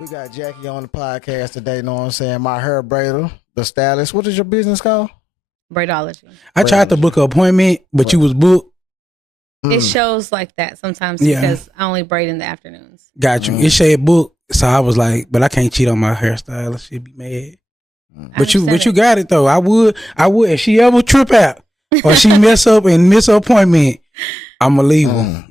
We got Jackie on the podcast today, know what I'm saying? My hair braider, the stylist. What is your business called? Braidology. I tried to book an appointment, but you was booked. It shows like that sometimes because I only braid in the afternoons. Got you. It said book, so I was like, but I can't cheat on my hairstylist. She'd be mad. But you got it though. I would. If she ever trip out or she mess up and miss her appointment, I'ma leave her.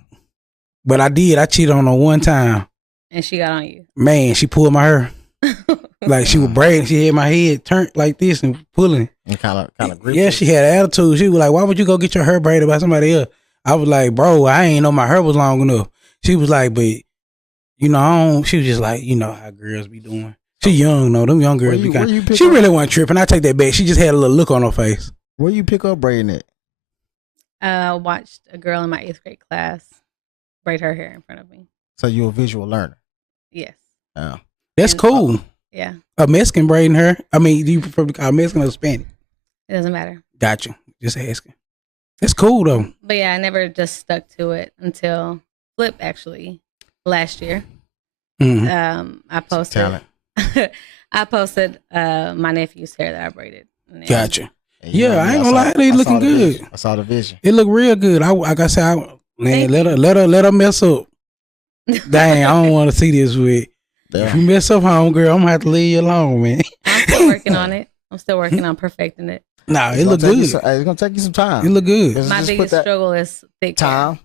But I did. I cheated on her one time. And she got on you. Man, she pulled my hair. Like she was braiding. She had my head turned like this and pulling. And kind of grip. Yeah, she had an attitude. She was like, why would you go get your hair braided by somebody else? I was like, bro, I ain't know my hair was long enough. She was like, but, you know, she was just like, you know how girls be doing. She young, though. Them young girls be kind of. She really wasn't tripping. I take that back. She just had a little look on her face. Where you pick up braiding at? I watched a girl in my 8th grade class braid her hair in front of me. So you a visual learner? Yes. Oh. That's cool. Yeah. A Mexican braiding her? I mean, do you prefer to call Mexican or Hispanic? It doesn't matter. Got you. Just asking. That's cool, though. But yeah, I never just stuck to it until Flip, actually, last year. Mm-hmm. I posted. I posted my nephew's hair that I braided. Gotcha. Yeah, I ain't gonna lie, they looking good. I saw the vision. It look real good. Like I said, let her mess up. Dang, I don't want to see this with. If you mess up, home girl, I'm gonna have to leave you alone, man. I'm still working on it. I'm still working on perfecting it. Nah, it look good. It's gonna take you some time. It look good. My biggest struggle is thick time. Hair.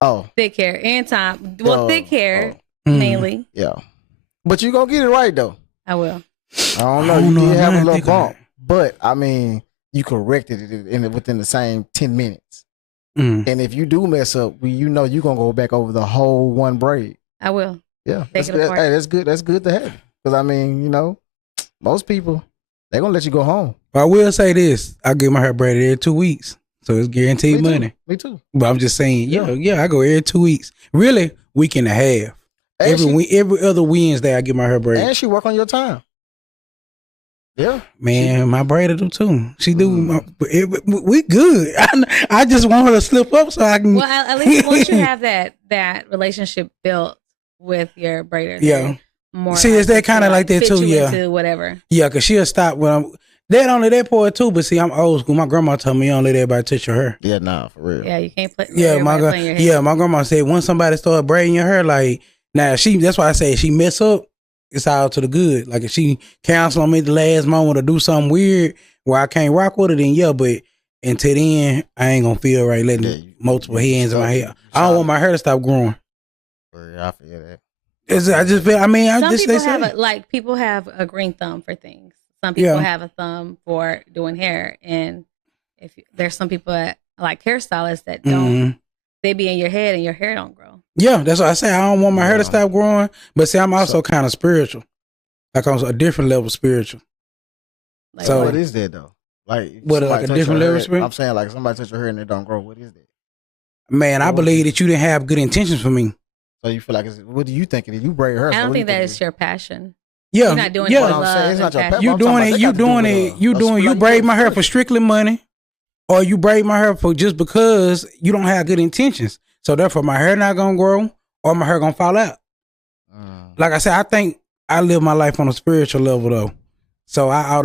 Oh, thick hair and time. Well, thick hair mainly. Yeah, but you gonna get it right though. I will. I don't know. You did have a little bump, but I mean, you corrected it within the same 10 minutes. And if you do mess up, you know you're gonna go back over the whole one braid. I will. Yeah, that's good. Hey, that's good. That's good to have. Because I mean, you know, most people they're gonna let you go home. But I will say this: I get my hair braided every 2 weeks, so it's guaranteed money. Me too. But I'm just saying, yeah, I go every 2 weeks. Really, week and a half. Every other Wednesday, I get my hair braided. And she work on your time. Yeah, man, my braider do too. She do. We good. I just want her to slip up so I can. Well, at least once you have that relationship built with your braider, yeah. More see, is that kind of like that too? Yeah, into whatever. Yeah, cause she'll stop when I'm. That only that part too. But see, I'm old school. My grandma told me you don't let everybody touch your hair. Yeah, nah, for real. Yeah, you can't play. Yeah, my grandma said once somebody start braiding your hair, like now that's why I say if she mess up, it's all to the good. Like if she cancel on me at the last moment or do something weird where I can't rock with it, then yeah. But until then, I ain't gonna feel right letting multiple hands in my hair. I don't want my hair to stop growing. I feel that. I just feel. I mean, people have a green thumb for things. Some people have a thumb for doing hair, and if there's some people that, like hairstylists that don't, they be in your head and your hair don't grow. Yeah, that's what I say. I don't want my hair to stop growing, but see, I'm also kind of spiritual. Like I'm a different level spiritual. Like, so what is that though? Like what? Like a different level spiritual? I'm saying like somebody touch your hair and it don't grow. What is that? Man, I believe that you didn't have good intentions for me. So you feel like what do you think it is? You braid her. I don't think that is your passion. Yeah, you're not doing it for love. It's not your passion. You braid my hair for strictly money, or you braid my hair for just because you don't have good intentions. So therefore, my hair not gonna grow, or my hair gonna fall out. Like I said, I think I live my life on a spiritual level though, so I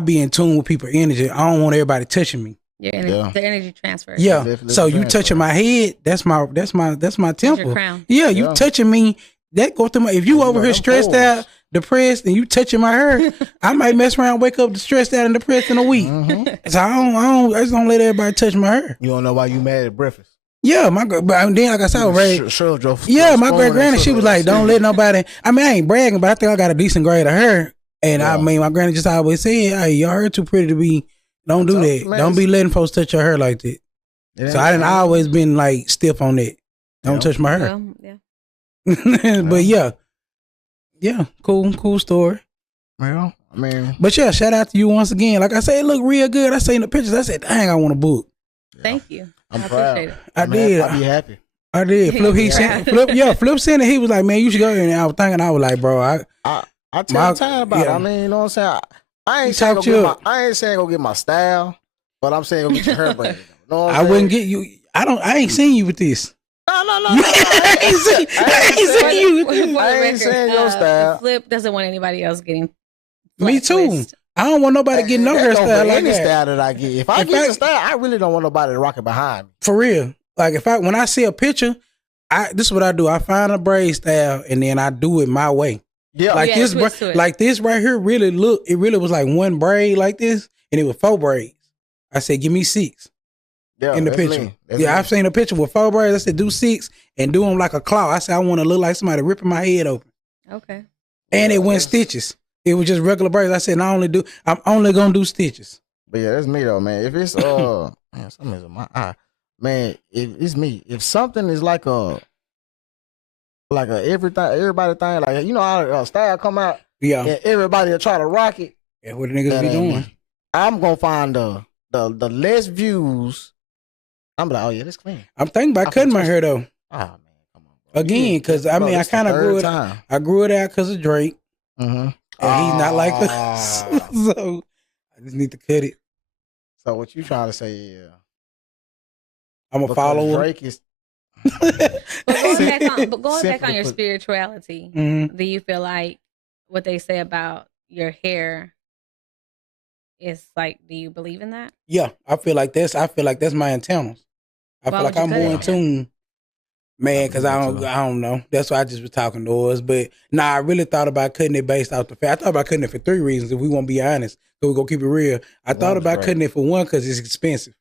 be in tune with people's energy. I don't want everybody touching me. Your energy, the energy transfer. Yeah. So you touching my head, that's my temple. Your crown. Yeah, you touching me, that go through my. If you over here stressed out, depressed, and you touching my hair, I might mess around, wake up stressed out and depressed in a week. So I just don't let everybody touch my hair. You don't know why you mad at breakfast. Yeah, but then like I said, my great granny, she was like, "Don't let nobody." I mean, I ain't bragging, but I think I got a decent grade of hair, and I mean, my granny just always said, "Hey, your hair too pretty to be." Don't do that. Don't be letting folks touch your hair like that. So I always been like stiff on that. Don't touch my hair. But yeah, cool story. Well, I mean, but yeah, shout out to you once again. Like I said, it looked real good. I seen the pictures. I said, dang, I want a book. Thank you. I'm proud. Appreciate it. I did. I'd be happy. I did. Flip sent it. He was like, man, you should go. And I was thinking, I was like, bro, I tell time about it. I mean, you know what I'm saying? I ain't saying go get my style, but I'm saying go get your hair braided. I wouldn't get you. I ain't seen you with this. I ain't saying your style. Flip doesn't want anybody else getting. Me too. Twist. I don't want nobody getting no hairstyle like any that. Style that I get. If I get the style, I really don't want nobody to rock it behind me. For real. Like when I see a picture, this is what I do. I find a braid style and then I do it my way. Yeah. Like this right here it really was like one braid like this and it was 4 braids. I said, give me 6. Yeah, in the picture. I've seen a picture with 4 braids. I said, do 6 and do them like a claw. I said, I want to look like somebody ripping my head open. Okay. And it went stitches. It was just regular braids. I said, I'm only gonna do stitches. But yeah, that's me though, man. If it's man, something's in my eye. Man, if it's me. If something is like a everybody thing, like how style come out, yeah, and everybody will try to rock it. Yeah, what the niggas be doing? I'm gonna find the less views. I'm like, oh yeah, that's clean. I'm thinking about cutting my hair though. Oh man, come on, bro. Again, because I kind of grew it. I grew it out because of Drake. Mm-hmm. And he's not like us. So I just need to cut it. So what you trying to say? Yeah, I'm a follower. Drake is. But going back on your spirituality, do you feel like what they say about your hair is like? Do you believe in that? Yeah, I feel like that's my antennas. I feel like I'm more in tune. Man, because I don't know. That's why I just was talking to us. But I really thought about cutting it based off the fact. I thought about cutting it for 3 reasons, if we want to be honest. So we're going to keep it real. I thought about cutting it for 1, because it's expensive.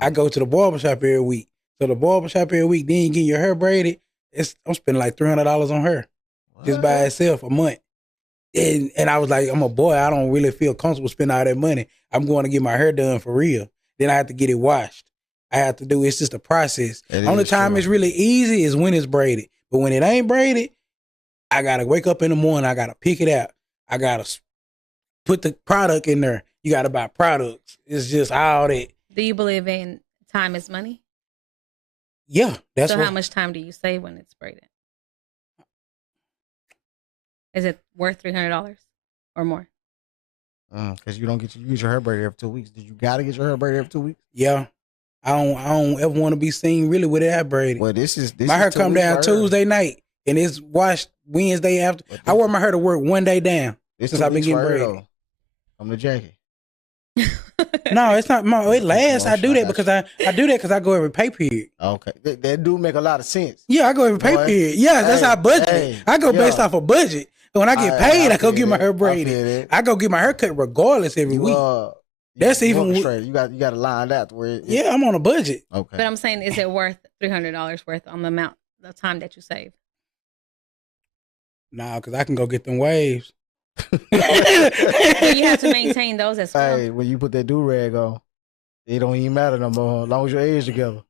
I go to the barbershop every week. So the barbershop every week, then you get your hair braided. I'm spending like $300 on her. What? Just by itself a month. And I was like, I'm a boy. I don't really feel comfortable spending all that money. I'm going to get my hair done for real. Then I have to get it washed. It's just a process. Only time it's really easy is when it's braided. But when it ain't braided, I got to wake up in the morning. I got to pick it out. I got to put the product in there. You got to buy products. It's just all that. Do you believe in time is money? Yeah. How much time do you save when it's braided? Is it worth $300 or more? Because you don't get to use your hair braided every 2 weeks. Did you got to get your hair braided every 2 weeks? Yeah. I don't ever want to be seen really with that braided. Well, this my hair come down Tuesday night and it's washed Wednesday after. I wear my hair to work 1 day down since I've been getting braided. I'm the Jackie. No, it's not. It lasts. I do that because I go every pay period. Okay, that do make a lot of sense. Yeah, I go every pay period. Yeah, that's how I budget. I go based off a budget. When I get paid, I go get my hair braided. I go get my hair cut regardless every week. That's even straight. You got to line that where. Yeah, I'm on a budget. Okay, but I'm saying, is it worth $300 worth on the time that you save? Nah, because I can go get them waves. You have to maintain those as well. Hey, when you put that do-rag on, it don't even matter no more as long as your hair's together.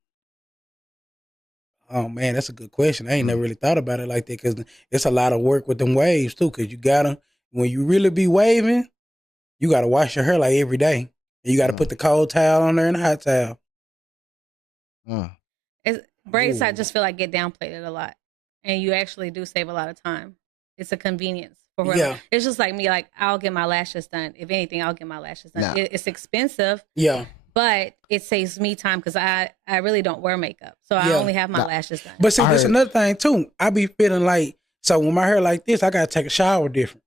Oh man, that's a good question. I ain't never really thought about it like that because it's a lot of work with them waves too. Because you gotta, when you really be waving, you gotta wash your hair like every day. And you gotta put the cold towel on there and the hot towel. Braids, I just feel like get downplayed a lot, and you actually do save a lot of time. It's a convenience. Yeah. It's just like me, like I'll get my lashes done. If anything, I'll get my lashes done. Nah. It's expensive. Yeah. But it saves me time because I really don't wear makeup. So I only have my lashes done. But see, that's another thing too. I be feeling like, so when my hair like this, I gotta take a shower different.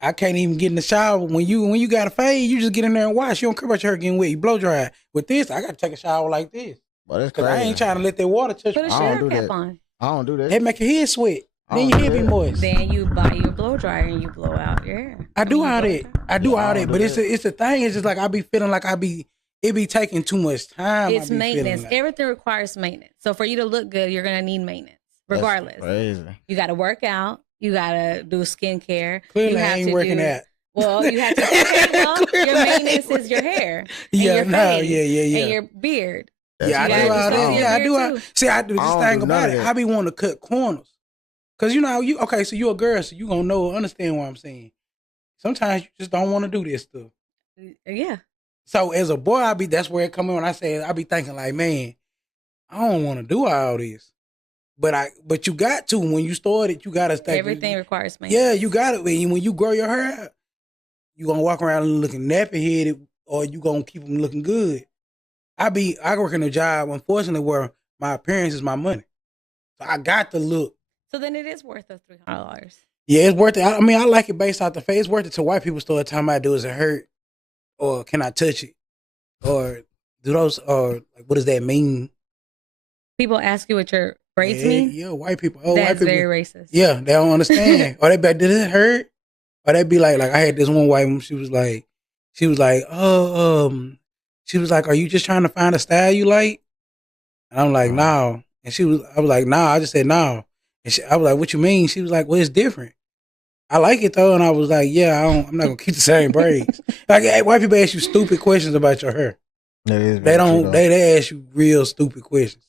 I can't even get in the shower. When you got a fade, you just get in there and wash. You don't care about your hair getting wet. You blow dry. With this, I gotta take a shower like this. Well, that's crazy. I ain't trying to let that water touch me. Put a shower cap on. I don't do that. It make your head sweat. Then your hair be moist. Then you buy your blow dryer and you blow out your hair. I do all that. But it's the thing. It's just like I be feeling like it be taking too much time. It's maintenance. Like. Everything requires maintenance. So for you to look good, you're gonna need maintenance, regardless. That's crazy. You got to work out. You got to do skincare. Clearly, you I ain't working out. Well, you have to. Your maintenance is your hair. Yeah, and your and your beard. Yeah, I do all that. Yeah, I do. See, I do this thing about it. I be wanting to cut corners. Cause so you a girl, so you gonna understand what I'm saying. Sometimes you just don't want to do this stuff. Yeah. So as a boy, that's where it come in when I say I be thinking like, man, I don't want to do all this. But you got to, when you start it, you gotta stay. Everything requires maintenance. Yeah, you got it. When you grow your hair out, you gonna walk around looking nappy headed, or you gonna keep them looking good. I work in a job, unfortunately, where my appearance is my money. I got to look. So then it is worth the $300. Yeah, it's worth it. I mean, I like it based off the face. It's worth it to white people start talking about, does it hurt? Or can I touch it? Or do those, or like, what does that mean? People ask you what your braids mean? Yeah, white people. That's white people, very racist. Yeah, they don't understand. Or they be like, did it hurt? Or they be like I had this one white woman, she was like, she was like, are you just trying to find a style you like? And I'm like, no. And I was like, nah, I just said no. And I was like, what you mean? She was like, well, it's different. I like it though. And I was like, yeah, I'm not gonna keep the same braids. Like, hey, white people ask you stupid questions about your hair. They don't, they ask you real stupid questions.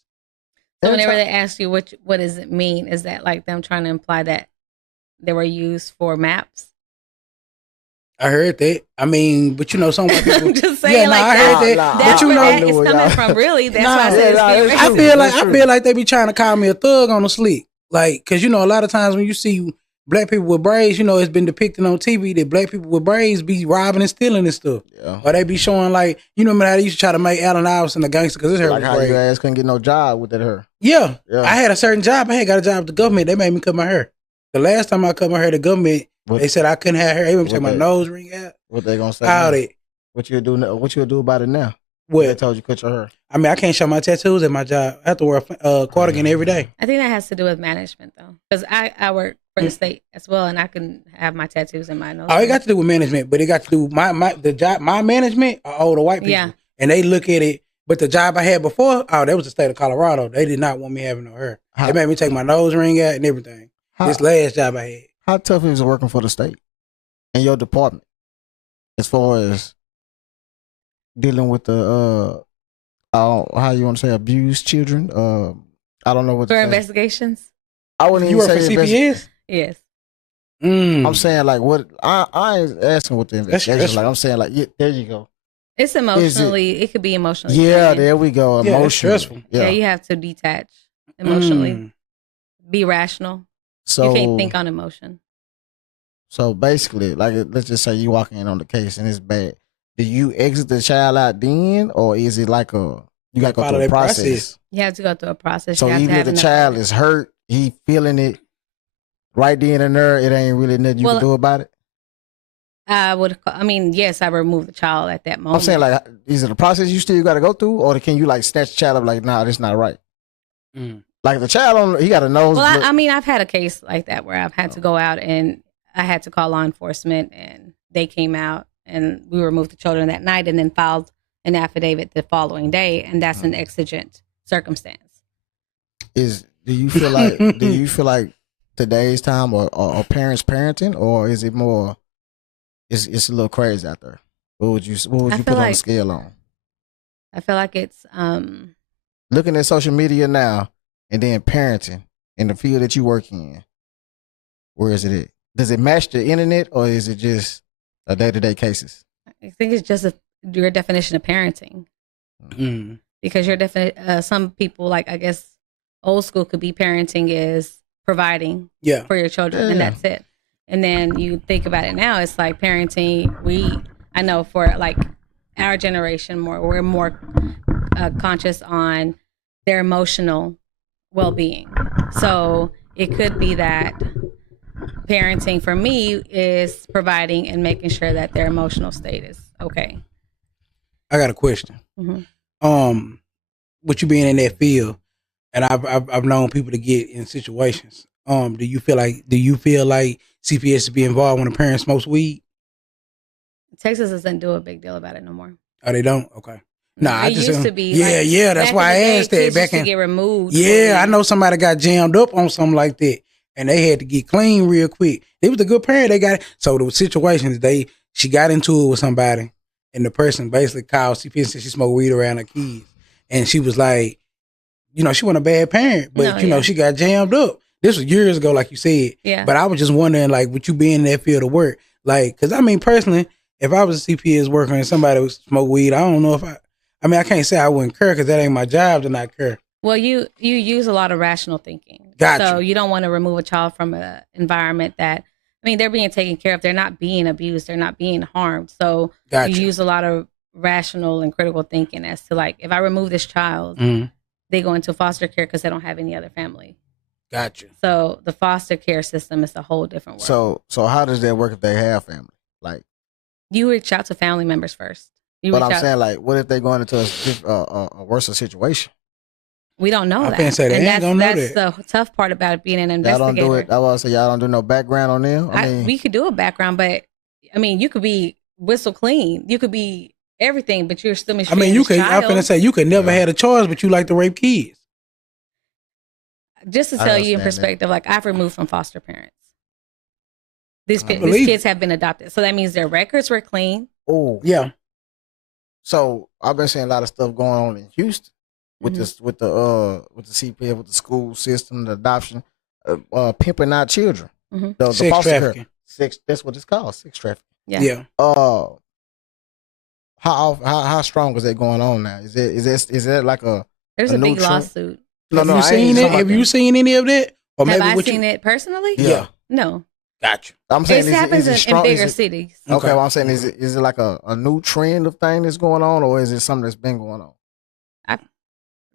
So whenever they ask you what does it mean, is that like them trying to imply that they were used for maps? I heard that. I mean, but some white people. I'm just saying, I heard that. That's where that is coming from. Really, that's why I said it's I feel like they be trying to call me a thug on the slick, like, because a lot of times when you see black people with braids, it's been depicted on TV that black people with braids be robbing and stealing and stuff. Yeah. Or they be showing like, remember how they used to try to make Allen Iverson a gangster because his hair was how your ass couldn't get no job with that hair. Yeah. I had a certain job. I had got a job with the government. They made me cut my hair. The last time I cut my hair, the government. They said I couldn't have hair. They would take my nose ring out. What they gonna say? All it. What you do now? What you do about it now? What? They told you cut your hair. I mean, I can't show my tattoos at my job. I have to wear a cardigan every day. I think that has to do with management, though, because I work for the state as well, and I can have my tattoos in my nose. Oh, it got to do with management, but it got to do with the job. My management are older white people, and they look at it. But the job I had before, that was the state of Colorado. They did not want me having no hair. They made me take my nose ring out and everything. This last job I had. How tough is it working for the state and your department as far as dealing with the how you want to say abused children? I don't know what for investigations. I wouldn't even say for CPS. Yes. I'm saying like what I ain't asking what the investigation like. I'm saying like there you go. It's emotionally. It could be emotionally. Yeah, draining. There we go. Emotionally. Yeah, you have to detach emotionally. Be rational. So you can't think on emotion. So basically, like, let's just say you walk in on the case and it's bad. Do you exit the child out then, or is it like you got to go through a process? You have to go through a process. So even if the child is hurt, he feeling it right then and there, it ain't really nothing you can do about it? Yes, I remove the child at that moment. I'm saying, like, is it a process you still got to go through, or can you like snatch the child up like, nah, this not right? Like the child, he got a nose. Well, I've had a case like that where I've had to go out and I had to call law enforcement, and they came out and we removed the children that night and then filed an affidavit the following day, and that's an exigent circumstance. Do you feel like today's time or parents parenting, or is it more? It's a little crazy out there. What would you put on the scale on? I feel like it's looking at social media now. And then parenting in the field that you work in, where is it at? Does it match the internet, or is it just a day-to-day cases? I think it's just your definition of parenting. Because your some people, like, I guess old school could be parenting is providing for your children, and that's it. And then you think about it now, it's like parenting. I know for like our generation, we're more conscious on their emotional well-being. So it could be that parenting for me is providing and making sure that their emotional state is okay. I got a question. With you being in that field, and I've known people to get in situations. Do you feel like CPS should be involved when a parent smokes weed? Texas doesn't do a big deal about it no more. Oh, they don't? Okay. Nah, it used to be. Yeah. That's why I asked that. Back in, get removed. Yeah, I know somebody got jammed up on something like that, and they had to get clean real quick. It was a good parent. They got it. So the situations she got into it with somebody, and the person basically called CPS and said she smoked weed around her kids, and she was like, she wasn't a bad parent, but she got jammed up. This was years ago, like you said. Yeah. But I was just wondering, like, with you being in that field of work, like, because personally, if I was a CPS worker and somebody would smoke weed, I don't know if I can't say I wouldn't care because that ain't my job to not care. Well, you use a lot of rational thinking. Gotcha. So you don't want to remove a child from an environment that, they're being taken care of. They're not being abused. They're not being harmed. So you use a lot of rational and critical thinking as to, like, if I remove this child, they go into foster care because they don't have any other family. Gotcha. So the foster care system is a whole different world. So how does that work if they have family? Like, you reach out to family members first. But I'm saying, like, what if they're going into a worse situation? We don't know that. I can't say they ain't gonna know that. That's the tough part about it being an investigator. Y'all don't do it. I was say y'all don't do no background on them. I mean, we could do a background, but I mean, you could be whistle clean. You could be everything, but you're still mistreating. I mean, you could. I'm gonna say you could never have a choice, but you like to rape kids. Just to tell you in perspective, like I've removed from foster parents. These kids have been adopted, so that means their records were clean. Oh, yeah. So I've been seeing a lot of stuff going on in Houston with this, with the CPF, with the school system, the adoption, pimping out children, the sex trafficking. That's what it's called, sex trafficking. Yeah. How strong is that going on now? Is that like a there's a big lawsuit? Have you seen it? Have you seen any of that? Or have I seen it personally? Yeah. No. Gotcha. I'm saying it happens in bigger cities. Okay, well I'm saying is it like a new trend of thing that's going on, or is it something that's been going on? I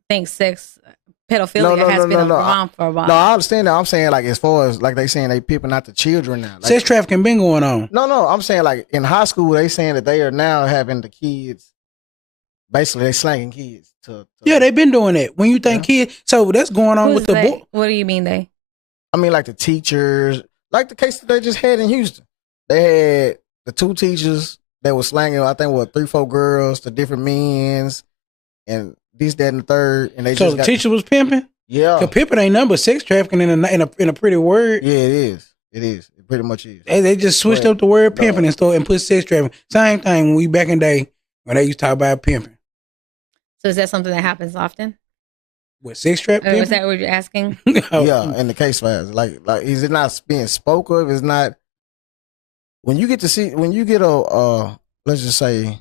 think pedophilia has been around for a while. No, I understand that. I'm saying like as far as like they saying they pimping out the children now. Like, sex trafficking been going on. No, I'm saying like in high school they saying that they are now having the kids. Basically, they slanging kids. Yeah, they've been doing that. When you think kids, so that's going on with the boy. What do you mean they? I mean like the teachers. Like the case that they just had in Houston. They had the 2 teachers that was slanging, I think, 3-4 girls to different men's and this, that, and the third. And they so the teacher was pimping? Yeah. Because pimping ain't nothing but sex trafficking in a pretty word. Yeah, it is. It is. It pretty much is. They just switched up the word pimping and put sex trafficking. Same thing when we back in the day when they used to talk about pimping. So is that something that happens often? What, sex trafficking? Is that what you're asking? Yeah, in the case files. Like is it not being spoke of? It's not when you get a let's just say,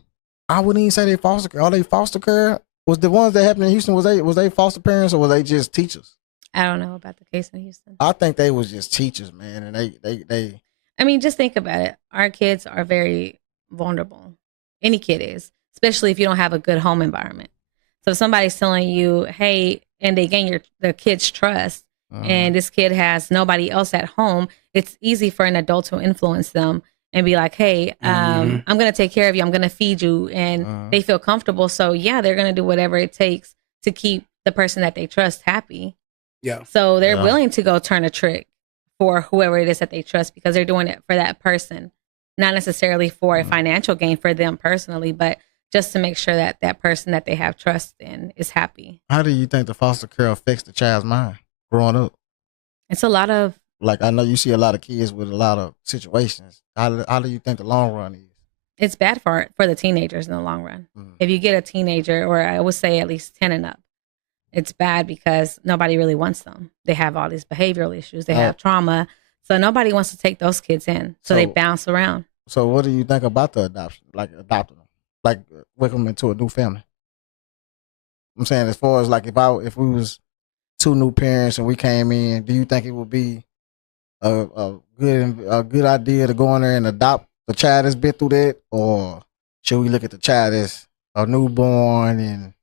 I wouldn't even say they foster care. Are they foster care? Was the ones that happened in Houston, was they foster parents or were they just teachers? I don't know about the case in Houston. I think they was just teachers, man, and they I mean, just think about it. Our kids are very vulnerable. Any kid is, especially if you don't have a good home environment. So if somebody's telling you, hey, and they gain the kid's trust, and this kid has nobody else at home, it's easy for an adult to influence them and be like, hey, I'm going to take care of you. I'm going to feed you. And they feel comfortable. So, yeah, they're going to do whatever it takes to keep the person that they trust happy. Yeah. So they're willing to go turn a trick for whoever it is that they trust because they're doing it for that person, not necessarily for a financial gain for them personally, but just to make sure that that person that they have trust in is happy. How do you think the foster care affects the child's mind growing up? It's a lot of... Like, I know you see a lot of kids with a lot of situations. How do you think the long run is? It's bad for the teenagers in the long run. If you get a teenager, or I would say at least 10 and up, it's bad because nobody really wants them. They have all these behavioral issues. They have trauma. So nobody wants to take those kids in. So they bounce around. So what do you think about the adoption? Like adopting them? Like welcome them into a new family? I'm saying as far as like if we was 2 new parents and we came in, do you think it would be a good idea to go in there and adopt the child that's been through that, or should we look at the child as a newborn? And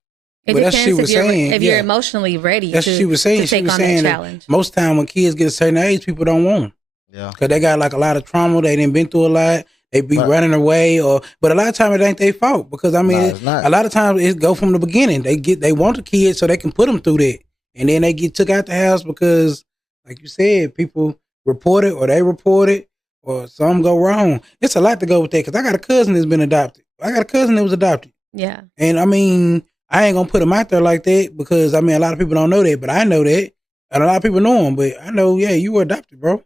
it depends if you're emotionally ready to take on that challenge. Most time when kids get a certain age, people don't want them. Yeah, because they got like a lot of trauma. They done been through a lot. They be running away, but a lot of times it ain't their fault because I mean, a lot of times it go from the beginning. They want the kids so they can put them through that, and then they get took out the house because, like you said, people report it or they report it or something go wrong. It's a lot to go with that because I got a cousin that's been adopted. I got a cousin that was adopted. Yeah, and I mean, I ain't gonna put him out there like that because I mean, a lot of people don't know that, but I know that, and a lot of people know him. But I know, yeah, you were adopted, bro.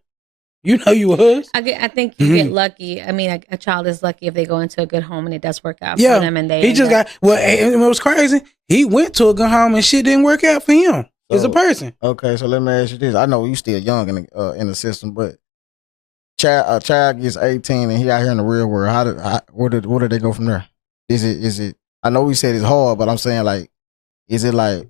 You know you was. I think you get lucky. I mean, a child is lucky if they go into a good home and it does work out for them. And he just got. Well, and it was crazy. He went to a good home and shit didn't work out for him as a person. Okay, so let me ask you this. I know you still young in the system, but a child gets 18 and he out here in the real world. Where do they go from there? Is it? I know we said it's hard, but I'm saying like, is it like,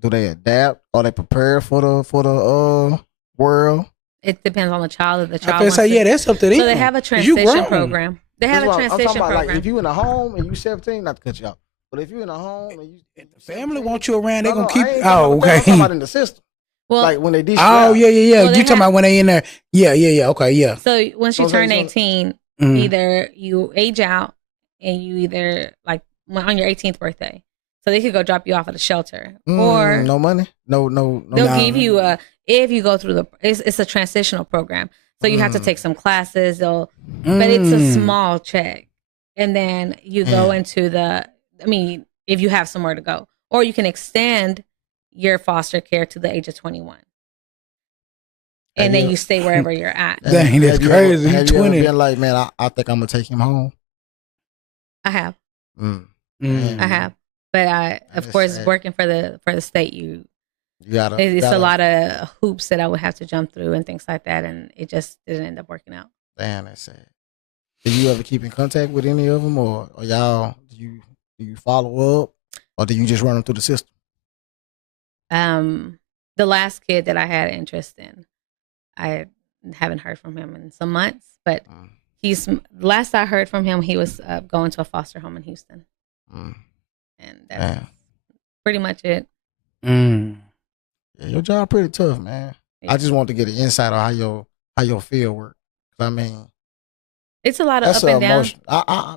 do they adapt? Are they prepared for the world? It depends on the child. If the child I say, that's up to them. So they have a transition program. They have a transition program. Like if you in a home and you 17, not to cut you off, but if you in a home and the family want you around, they gonna keep. Okay. I'm talking about in the system. Well, like when they de-strap. Oh, yeah. Well, you talking about when they in there. Yeah. Okay, yeah. So once you turn 18, either you age out and you either like on your 18th birthday. So they could go drop you off at a shelter. Or no money? No. They'll give you if you go through it's a transitional program. So you have to take some classes. But it's a small check. And then you go into if you have somewhere to go. Or you can extend your foster care to the age of 21. And then you stay wherever you're at. Dang, that's crazy. Have you ever been like, man, I think I'm going to take him home? I have. I have. But of course, working for the state, it's a lot of hoops that I would have to jump through and things like that. And it just didn't end up working out. Damn, that's sad. Do you ever keep in contact with any of them, or y'all, do you follow up, or do you just run them through the system? The last kid that I had interest in, I haven't heard from him in some months, but last I heard from him, he was going to a foster home in Houston. And that's pretty much it. Yeah, your job pretty tough, man. Yeah. I just want to get an insight on how your field work. I mean, it's a lot of up and down.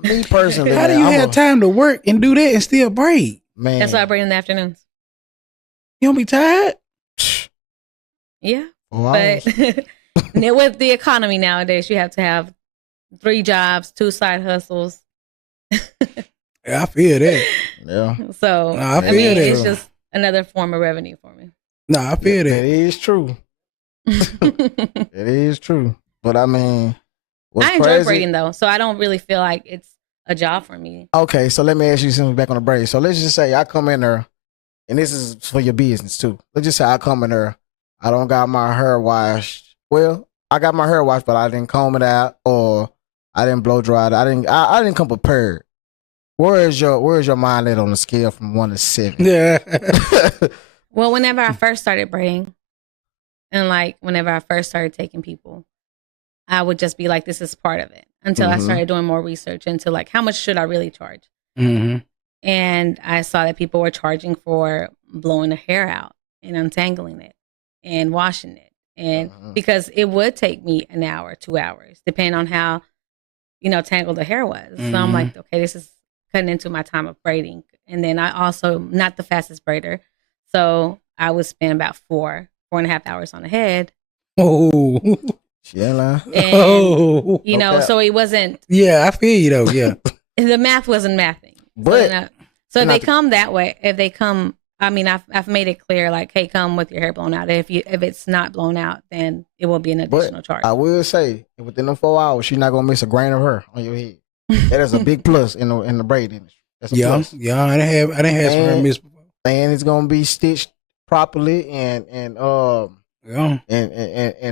Me personally, how do you have time to work and do that and still braid? Man, that's why I braid in the afternoons. You don't be tired? Yeah, but with the economy nowadays, you have to have 3 jobs, 2 side hustles. Yeah, I feel that. Yeah. So I feel that. It's just another form of revenue for me. No, I feel that. It is true. It is true. But I mean, I enjoy braiding though, so I don't really feel like it's a job for me. Okay, so let me ask you something back on the braid. So let's just say I come in there, and this is for your business too. Let's just say I come in there, I don't got my hair washed. Well, I got my hair washed, but I didn't comb it out, or I didn't blow dry it. I didn't come prepared. Where is your mind at on the scale from 1 to 7? Yeah. Well, whenever I first started braiding, and like whenever I first started taking people, I would just be like, this is part of it. Until I started doing more research into like, how much should I really charge? And I saw that people were charging for blowing the hair out and untangling it and washing it. And because it would take me an hour, 2 hours, depending on how, tangled the hair was. So I'm like, okay, this is cutting into my time of braiding. And then I also, not the fastest braider. So I would spend about 4.5 hours on the head. Oh, yeah. And, so it wasn't. Yeah, I feel you though. Yeah. The math wasn't mathing. But so if they come that way, if they come, I've made it clear, like, hey, come with your hair blown out. If it's not blown out, then it will be an additional charge. I will say, within the 4 hours, she's not gonna miss a grain of hair on your head. That is a big plus in the braid industry. That's a plus. Yeah. I didn't have some hair miss before. And it's gonna be stitched properly and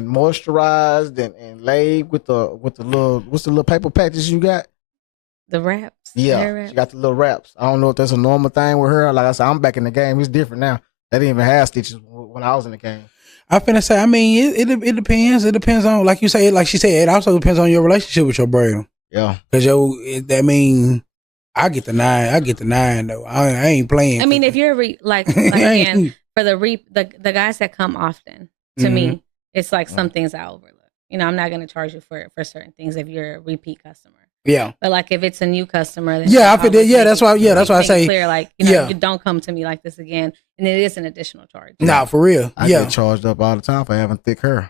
moisturized and laid with the little, what's the little paper patches you got? The wraps. Yeah, she got the little wraps. I don't know if that's a normal thing with her. Like I said, I'm back in the game. It's different now. They didn't even have stitches when I was in the game. I finna say, it depends. It depends on, like you say, like she said, it also depends on your relationship with your braider. Yeah. Because I get the 9 though. I ain't playing. If you're again, for the guys that come often, to me, it's like some things I overlook. I'm not going to charge you for certain things if you're a repeat customer. Yeah. But like if it's a new customer, then that's why I say clear, like, you don't come to me like this again. And it is an additional charge. Nah, for real. I get charged up all the time for having thick hair.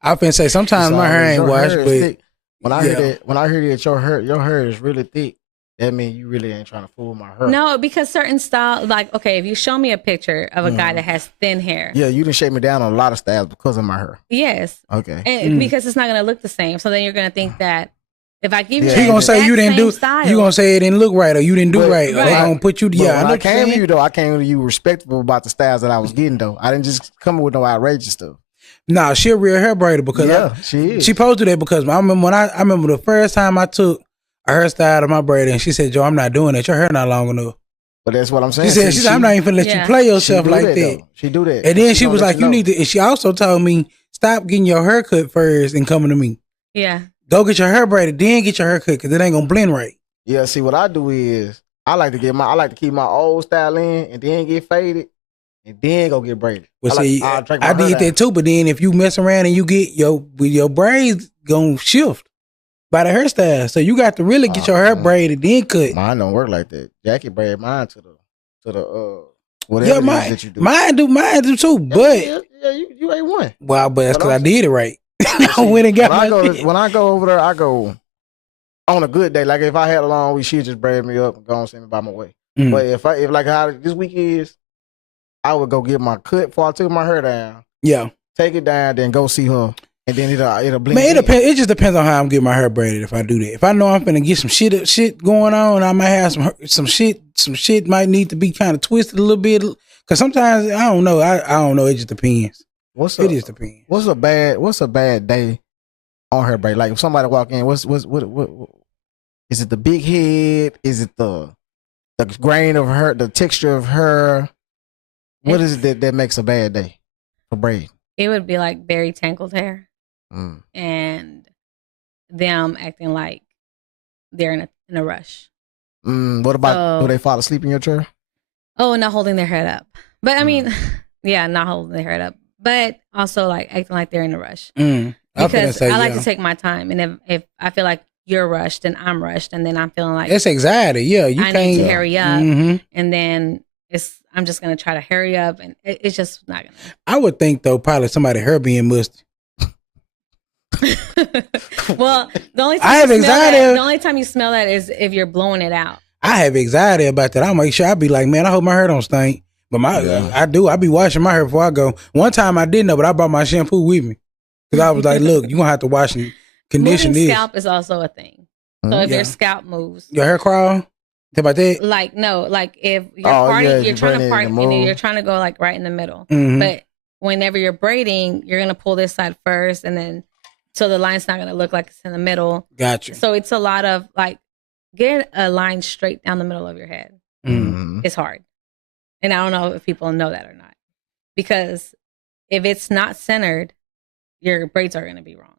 I finna say sometimes my hair ain't washed, but when I hear that your hair is really thick, that means you really ain't trying to fool my hair. No, because certain style, like, okay, if you show me a picture of a guy that has thin hair. Yeah, you done shake me down on a lot of styles because of my hair. Yes. Okay. And because it's not going to look the same. So then you're going to think that if I give you he gonna say you didn't do style, you gonna say it didn't look right or you didn't do right. Or they gonna put you I came to you though, I came to you respectful about the styles that I was getting though. I didn't just come with no outrageous stuff. Nah, she a real hair braider because she is. She posted that because I remember the first time I took a hairstyle out of my braider and she said, Joe, I'm not doing that. Your hair not long enough. But that's what I'm saying. She said, I'm not even finna let you play yourself like that. She do that. And then she was like, you need to, and she also told me, stop getting your hair cut first and coming to me. Yeah. Go get your hair braided, then get your hair cut because it ain't gonna blend right. Yeah, see what I do is I like to keep my old style in and then get faded and then go get braided. Well, I did that too. But then if you mess around and you get your braids gonna shift by the hairstyle, so you got to really get your hair braided then cut. Mine don't work like that. Jackie braid mine to the whatever that you do. Mine do too. But you ain't one. Well, but that's because I did it right. I went and got when I go over there, I go on a good day. Like if I had a long week, she'd just braid me up and go and send me by my way. Mm. But if like how this week is, I would go get my cut before I took my hair down. Yeah. Take it down, then go see her. And then it'll blend. Man, it just depends on how I'm getting my hair braided if I do that. If I know I'm gonna get some shit going on, I might have some shit might need to be kind of twisted a little bit. Cause sometimes I don't know. I don't know. It just depends. It just depends. What's a bad day on her braid? Like if somebody walk in, what is it? The big head? Is it the grain of her? The texture of her? What is it that makes a bad day for braid? It would be like very tangled hair, and them acting like they're in a rush. What about do they fall asleep in your chair? Oh, not holding their head up. But I mean, yeah, not holding their head up. But also like acting like they're in a rush. Because I like to take my time. And if I feel like you're rushed, then I'm rushed. And then I'm feeling like it's anxiety. Yeah, I need to hurry up. Mm-hmm. And then I'm just going to try to hurry up. And it's just not going to. I would think, though, probably somebody hair being musty. Well, the only time you smell that is if you're blowing it out. I have anxiety about that. I'll make sure. I'll be like, man, I hope my hair don't stink. But I do. I be washing my hair before I go. One time I didn't know, but I brought my shampoo with me because I was like, "Look, you are gonna have to wash and condition this." Scalp is also a thing. So if your scalp moves, your hair crawl. Think about that. Like no, like if you're parting, you're trying to part, and you're trying to go like right in the middle. Mm-hmm. But whenever you're braiding, you're gonna pull this side first, and then so the line's not gonna look like it's in the middle. Gotcha. So it's a lot of like getting a line straight down the middle of your head. Mm-hmm. It's hard. And I don't know if people know that or not. Because if it's not centered, your braids are going to be wrong.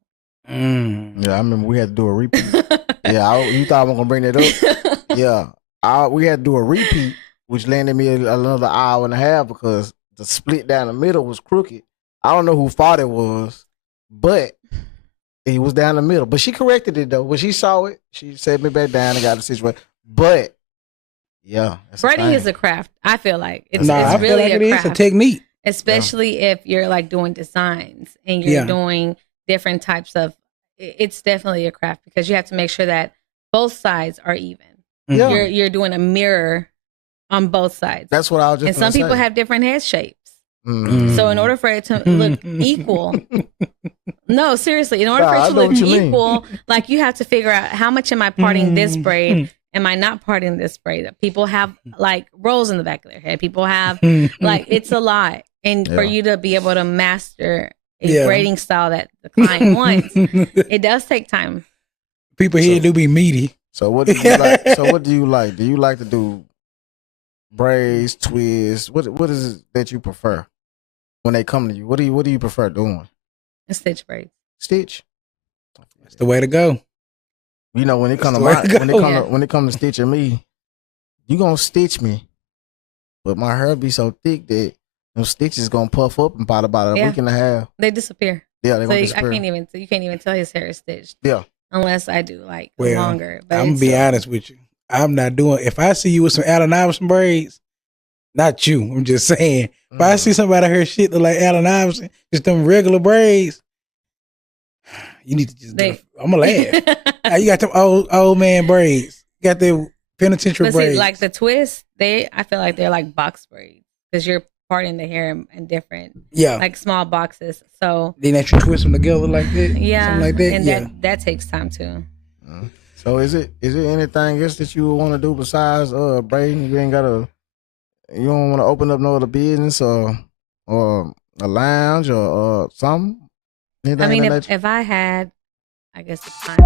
Yeah, I remember we had to do a repeat. You thought I was going to bring that up? Yeah. We had to do a repeat, which landed me another hour and a half because the split down the middle was crooked. I don't know who fault it was, but it was down the middle. But she corrected it, though. When she saw it, she set me back down and got the situation. But yeah, braiding is a craft. I feel like it's really a craft. It's a technique, especially if you're like doing designs and you're doing different types of. It's definitely a craft because you have to make sure that both sides are even. Yeah. You're doing a mirror on both sides. That's what I was just. And some people have different head shapes, so in order for it to look equal. No, seriously, in order for it to look equal, like you have to figure out how much am I parting this braid. Am I not parting this braid? People have like rolls in the back of their head. People have like it's a lot, and for you to be able to master a braiding style that the client wants, it does take time. People here do be meaty. So what do you like? So what do you like? Do you like to do braids, twists? What is it that you prefer when they come to you? What do you prefer doing? A stitch braids. Stitch. That's the way to go. You know, when it comes to when it comes to stitching me, you gonna stitch me, but my hair be so thick that those stitches gonna puff up in about a week and a half. They disappear. Yeah, they disappear. You can't even tell his hair is stitched. Yeah, unless I do like longer. But I'm gonna be honest with you. I'm not doing. If I see you with some Allen Iverson braids, not you. I'm just saying. If I see somebody hair shit look like Allen Iverson, just them regular braids. You need to just. I'm gonna laugh. You got them old man braids. You got the penitentiary braids. See, like the twist, I feel like they're like box braids because you're parting the hair in different, like small boxes. So then that you twist them together like that, something like that, and that takes time too. So is it anything else that you want to do besides braiding? You don't want to open up no other business or a lounge or something? I mean, if I had, I guess, the time to